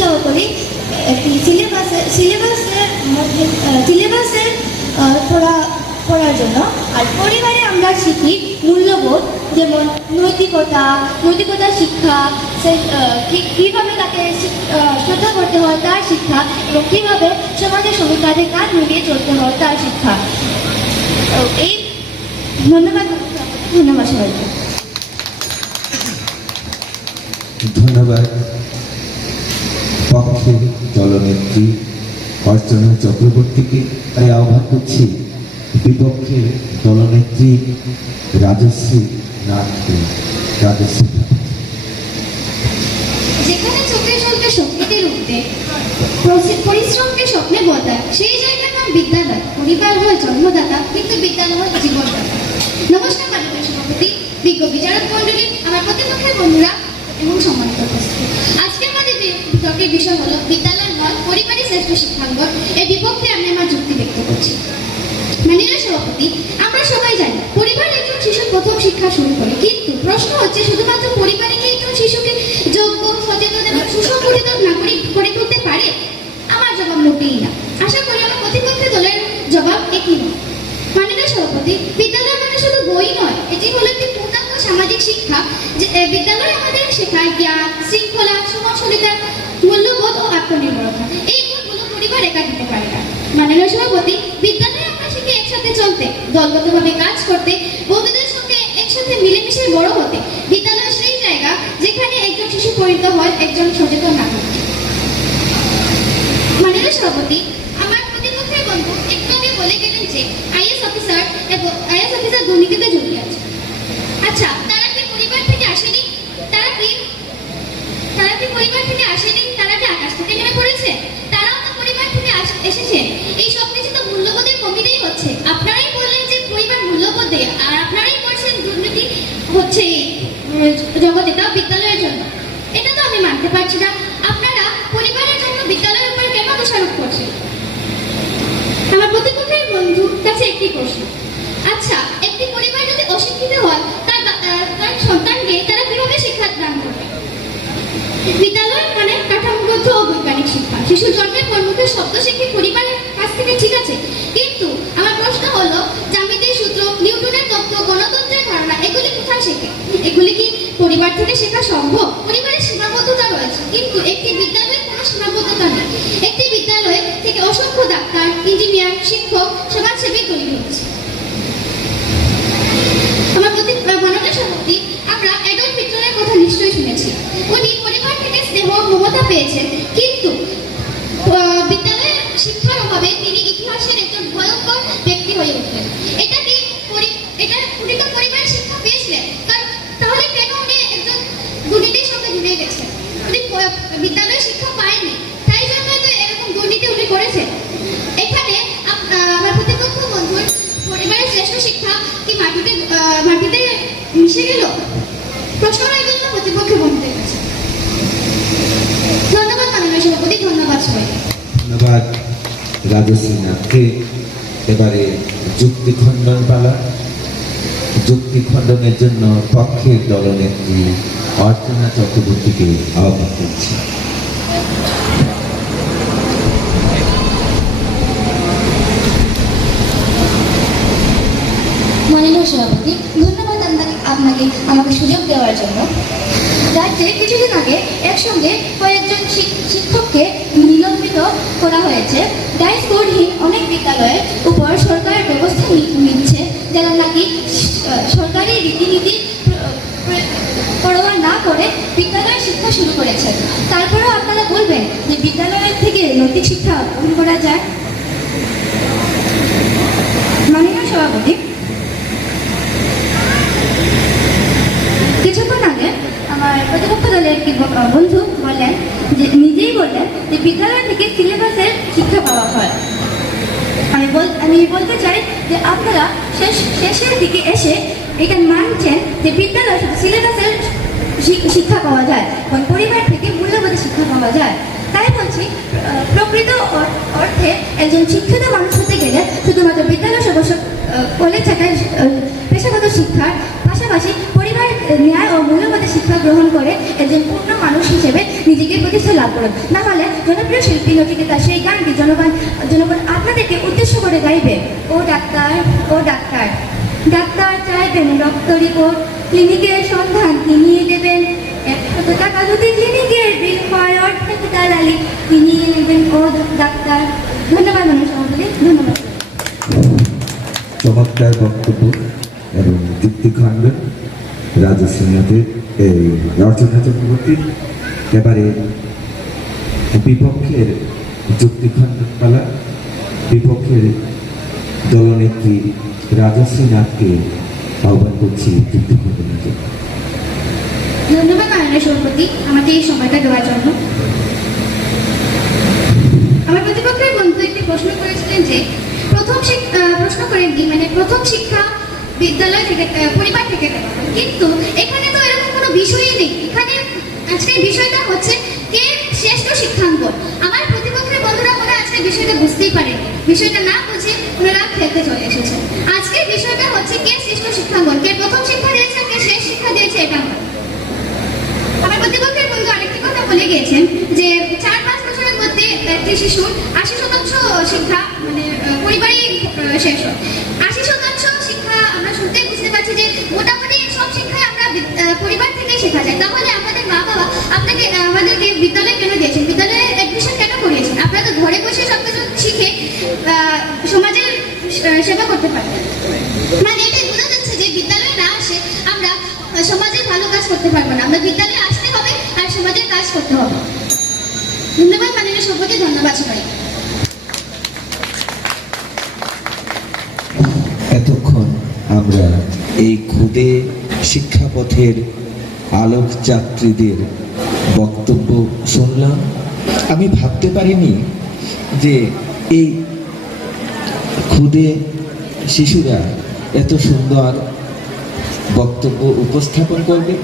যাওয়া করি সিলেবাসে সিলেবাসের মধ্যে সিলেবাসের পড়া, পড়ার জন্য। আর পরিবারে আমরা শিখি মূল্যবোধ, যেমন নৈতিকতা নৈতিকতা শিক্ষা কীভাবে তাকে শ্রদ্ধা করতে হয় তার শিক্ষা, এবং কীভাবে সমাজের সঙ্গে কাঁধে কাঁধ মিলিয়ে চলতে হয় তার শিক্ষা। এই, ধন্যবাদ ধন্যবাদ সবাইকে। ধন্যবাদ। পক্ষের দলনেত্রী অর্চনা চক্রবর্তীকে তাই আহ্বান করছি বিপক্ষের দলনেত্রী রাজশ্রী নাথকে, রাজশ্রী পরিশ্রমকে স্বপ্নে বদলায়, সেই জায়গার নাম বিদ্যালয়। পরিবার হয় জন্মদাতা, কিন্তু বিদ্যালয় হয় জীবনদাতা। নমস্কার, মাননীয় সভাপতি, বিজ্ঞ বিচারক মন্ডলী আমার প্রতিপক্ষের বন্ধুরা এবং সম্মানিত আজকে বিতর্কের বিষয় হলো, বিদ্যালয় নয় পরিবারই শ্রেষ্ঠ শিক্ষাঙ্গন। এর বিপক্ষে আমি আমার যুক্তি ব্যক্ত করছি। মাননীয় সভাপতি, আমরা সবাই জানি, পরিবার একজন শিশুর প্রথম শিক্ষা শুরু করে। কিন্তু প্রশ্ন হচ্ছে, শুধুমাত্র পরিবারে কি একজন শিশুকে যোগ্য, সচেতন এবং সুসংগঠিত নাগরিক করে তুলতে পারে? আমার জবাব মোটেই না। আশা করি আমার প্রতিপক্ষের দলের জবাব একই নয় মাননীয় সভাপতি, বিদ্যালয় মানে শুধু বই নয়, এটি হলো একটি পূর্ণাঙ্গ সামাজিক শিক্ষা বিদ্যালয় আমাদের শেখায় জ্ঞান, শৃঙ্খলা সহনশীলতা মূল্যবোধ ও আত্মনির্ভরতা। এই গুণগুলো পরিবার একা দিতে পারে না। মাননীয় সভাপতি, বিদ্যালয়ে আমরা শিখি একসাথে চলতে, দলগতভাবে কাজ করতে, বন্ধুদের সঙ্গে একসাথে মিলেমিশে বড় হতে। বিদ্যালয় সেই জায়গা যেখানে একজন শিশু পরিণত হয়, একজন সচেতন নাগরিক। মাননীয় সভাপতি আমার প্রতিপক্ষের বন্ধু একটু আগে বলে গেলেন যে আইএস অফিসার এবং আইএস অফিসার দুর্নীতিতে জড়িয়ে আছে আচ্ছা তারা কি পরিবার থেকে আসেনি তারা কি তারা কি পরিবার থেকে আসেনি তারা কি আকাশ থেকে নেমে পড়েছে তারাও তো পরিবার থেকে আস- এসেছে এই সব কিছু তো মূল্যবোধের কমিতেই হচ্ছে আপনারাই বললেন যে পরিবার মূল্যবোধ দেয় আর আপনারাই বলছেন দুর্নীতি হচ্ছে এই উম, জগতে তাও বিদ্যালয়ের জন্য এটা তো আমি মানতে পারছি না আপনারা পরিবারের জন্য বিদ্যালয়ের উপর কেন দোষারোপ করছেন আমার প্রতিপক্ষের বন্ধুর কাছে একটি প্রশ্ন। আচ্ছা একটি পরিবার যদি অশিক্ষিত হয়, তার তার সন্তানকে তারা কীভাবে শিক্ষা দান করবে? বিদ্যালয় মানে কাঠামোগত ও বৈজ্ঞানিক শিক্ষা। শিশু জন্মের পর মুখে শব্দ শিখে পরিবারের কাছ থেকে ঠিক আছে। কিন্তু আমার প্রশ্ন হলো জ্যামিতির সূত্র, নিউটনের তত্ত্ব, গণতন্ত্রের ধারণা, এগুলি কোথায় শেখে? এগুলি কি পরিবার থেকে শেখা সম্ভব? পরিবারের সীমাবদ্ধতা রয়েছে, কিন্তু একটি বিদ্যালয়ে কোনো সীমাবদ্ধতা নেই। অসংখ্য ডাক্তার, ইঞ্জিনিয়ার, শিক্ষক, সমাজসেবী তৈরি হচ্ছে আমার প্রতি, আমরা কথা নিশ্চয়ই শুনেছি। উনি পরিবার পেয়েছেন, কিন্তু বিদ্যালয়ের ইতিহাসের একজন ভয়ঙ্কর ব্যক্তি হয়ে উঠলেন। এটা কি এটা উনি তো পরিবারের শিক্ষা পেয়েছিলেন তাহলে কেন উনি একজন দুর্নীতির সঙ্গে বিদ্যালয়ের শিক্ষা পায়নি, তাই জন্যই তো এরকম দুর্নীতি উনি করেছেন। কি মাটিতে মাটিতে মিশে গেল? প্রশ্ন রয়ে গেল প্রতিপক্ষের বন্ধুদের কাছে। ধন্যবাদ মাননীয় সভাপতি, ধন্যবাদ সবাইকে। ধন্যবাদ রাজশ্রী নাথকে এবারে যুক্তি খণ্ডন পালা? যুক্তি খণ্ডনের জন্য পক্ষের দলনেত্রী অর্চনা চক্রবর্তীকে আহ্বান করছি। মাননীয় সভাপতি ধন্যবাদ আপনাকে আপনাকে আমাকে সুযোগ দেওয়ার জন্য। রাজ্যে কিছুদিন আগে একসঙ্গে কয়েকজন শিক্ষককে নিলম্বিত করা হয়েছে। ডাইস অনেক বিদ্যালয়ের উপর সরকার ব্যবস্থা নিচ্ছে, যারা নাকি সরকারি রীতিনীতি প্র- প্র- পরোয়া না করে বিদ্যালয়ের শিক্ষা শুরু করেছেন তারপরেও আপনারা বলবেন যে বিদ্যালয়ের থেকে নৈতিক শিক্ষা গ্রহণ করা যায়? মাননীয় সভাপতি কিছুক্ষণ আগে আমার প্রতিপক্ষ দলের একটি বন্ধু বললেন যে, নিজেই বললেন যে, বিদ্যালয় থেকে সিলেবাসের শিক্ষা পাওয়া হয়। আমি বল আমি বলতে চাই যে, আপনারা শেষ শেষের দিকে এসে এটা মানছেন যে, বিদ্যালয় সিলেবাসের শিক্ষা পাওয়া যায় এবং পরিবার থেকে মূল্যবোধের শিক্ষা পাওয়া যায়। তাই বলছি প্রকৃত অর- অর্থে একজন শিক্ষিত মানুষ হতে গেলে শুধুমাত্র বিদ্যালয় সদস্য কলেজ থাকায় পেশাগত শিক্ষার পাশাপাশি পরিবার ন্যায় গ্রহণ করে একজন পূর্ণ মানুষ হিসেবে নিজেকে প্রতিষ্ঠা লাভ করুন। না হলে জনপ্রিয় শিল্পী নচিকেতা সেই গানটি জনগণ জনগণ আপনাদেরকে উদ্দেশ্য করে গাইবে। ও ডাক্তার ও ডাক্তার ডাক্তার চাইবেন, রক্ত রিপোর্ট ক্লিনিকের সন্ধান তিনি দেবেন। একশত টাকা যদি ক্লিনিকের বিল হয় তিনি নেবেন। ও ডাক্তার, ধন্যবাদ মানুষ সভাপতি ধন্যবাদ। চমৎকার বক্তব্য। এবং যুক্তিখণ্ডন রাজশ্রীনাথের এই অর্চনা চক্রবর্তীর এবারে বিপক্ষের যুক্তিখণ্ডন পালা। বিপক্ষের দলনেত্রী রাজশ্রীনাথকে আহ্বান করছি যুক্তিখণ্ডনের জন্য ধন্যবাদ, মাননীয় সভাপতি। আমাকে এই সময়টা দেওয়ার জন্য। আমার প্রতিপক্ষের বন্ধু একটি প্রশ্ন করেছিলেন যে, প্রথম প্রশ্ন করেননি মানে প্রথম শিক্ষা বিদ্যালয় থেকে পরিবার থেকে কিন্তু এখানে তো এরকম কোনো বিষয়ই নেই। এখানে আজকের বিষয়টা হচ্ছে কে শ্রেষ্ঠ শিক্ষাঙ্গন? আমার প্রতিপক্ষের বন্ধুরা হয় আজকে বিষয়টা বুঝতেই পারেনি। বিষয়টা না বুঝে ওনারা খেলতে চলে এসেছে আজকের বিষয়টা হচ্ছে কে শ্রেষ্ঠ শিক্ষাঙ্গন? কে প্রথম শিক্ষা দিয়েছে, কে শেষ শিক্ষা দিয়েছে, এটা আমার প্রতিপক্ষের বন্ধু আরেকটি কথা বলে গিয়েছেন যে চার পাঁচ বছরের মধ্যে একটি শিশুর আশি শতাংশ শিক্ষা মানে পরিবারই শেষ হয়। আশি শতাংশ শিক্ষা আমরা শুনতে বুঝতে পারছি যে মোটামুটি সব শিক্ষাই আমরা পরিবার থেকেই শেখা যায়। তাহলে আমাদের মা বাবা আপনাকে আমাদেরকে বিদ্যালয়ে কেন দিয়েছেন? বিদ্যালয়ে অ্যাডমিশন কেন করিয়েছেন? আপনারা তো ঘরে বসে সব কিছু শিখে সমাজের সেবা করতে পারবেন। মানে এটাই বোঝা যাচ্ছে যে বিদ্যালয়ে না আসে আমরা সমাজের ভালো কাজ করতে পারব না। আমরা বিদ্যালয়ে আসতে হবে আর সমাজের কাজ করতে হবে। ধন্যবাদ, মাননীয় সভাপতি, ধন্যবাদ সবাই এতক্ষণ আমরা এই খুদে শিক্ষাপথের আলোক যাত্রীদের বক্তব্য শুনলাম। আমি ভাবতে পারিনি যে এই ক্ষুদে শিশুরা এত সুন্দর বক্তব্য উপস্থাপন করবে।